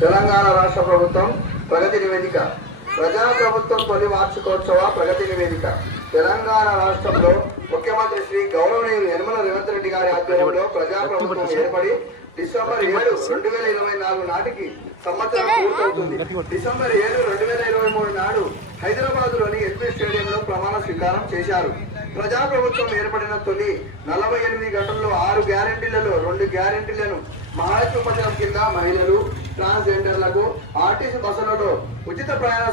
తెలంగాణ రాష్ట్ర ప్రభుత్వం ప్రగతి నివేదిక. ప్రజా ప్రభుత్వం తొలి వార్షికోత్సవ ప్రగతి నివేదిక. తెలంగాణ రాష్ట్రంలో ముఖ్యమంత్రి శ్రీ గౌరవనీయులు నిర్మల రేవంత్ రెడ్డి గారి ఆధ్వర్యంలో ప్రజా ప్రభుత్వం ఏర్పడి డిసెంబర్ ఏడు రెండు వేల ఇరవై నాలుగు నాటికి సంవత్సరం పూర్తవుతుంది. డిసెంబర్ ఏడు రెండు వేల ఇరవై మూడు నాడు హైదరాబాద్లోని ఎస్పీ స్టేడియం స్వీకారం చేశారు. ప్రజా ప్రభుత్వం ఏర్పడిన తొలి నలభై ఎనిమిది గంటల్లో ఆరు గ్యారెంటీలలో రెండు గ్యారెంటీలను మహాత్మ పథకం కింద మహిళలు ట్రాన్స్జెండర్లకు ఆర్టీసీ బస్సులలో ఉచిత ప్రయాణ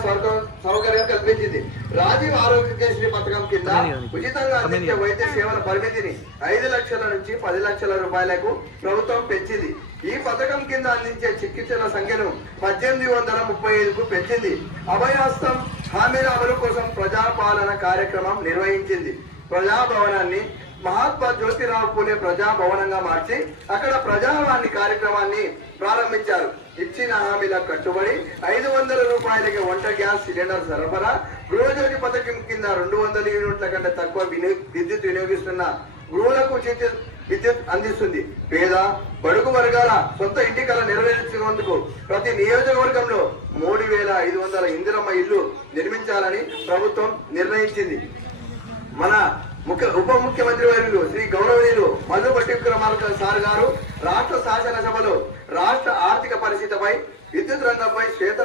సౌకర్యం కల్పించింది. రాజీవ్ ఆరోగ్యశ్రీ పథకం కింద ఉచితంగా అందించే వైద్య సేవల పరిమితిని ఐదు లక్షల నుంచి పది లక్షల రూపాయలకు ప్రభుత్వం పెంచింది. ఈ పథకం కింద అందించే చికిత్సల సంఖ్యను పద్దెనిమిది వందల ముప్పై ఐదుకు పెంచింది. అభయహస్తం హామీల అమలు కోసం ప్రజాపాలన కార్యక్రమం నిర్వహించింది. ప్రజాభవనాన్ని మహాత్మా జ్యోతిరావు పూలే ప్రజాభవనంగా మార్చి అక్కడ ప్రజావాణి కార్యక్రమాన్ని ప్రారంభించారు. ఇచ్చిన హామీల కట్టుబడి ఐదు వందల రూపాయలకి వంట గ్యాస్ సిలిండర్ సరఫరా గృహజ్యోతి పథకం కింద రెండు వందల యూనిట్ల కంటే తక్కువ విని విద్యుత్ వినియోగిస్తున్న గృహలకు విద్యుత్ అందిస్తుంది. పేద బడుగు వర్గాల సొంత ఇంటి కళ నెరవేర్చుకునేందుకు ప్రతి నియోజకవర్గంలో ఐదు వందల ఇందిరమ్మ ఇల్లు నిర్మించాలని ప్రభుత్వం నిర్ణయించింది. మన ముఖ్య ఉప ముఖ్యమంత్రి వర్యులు శ్రీ గౌరవనీయులు మధు బట్టి విక్రమార్క సార్ గారు రాష్ట్ర శాసనసభలో రాష్ట్ర ఆర్థిక పరిస్థితిపై విద్యుత్ రంగంపై శ్వేత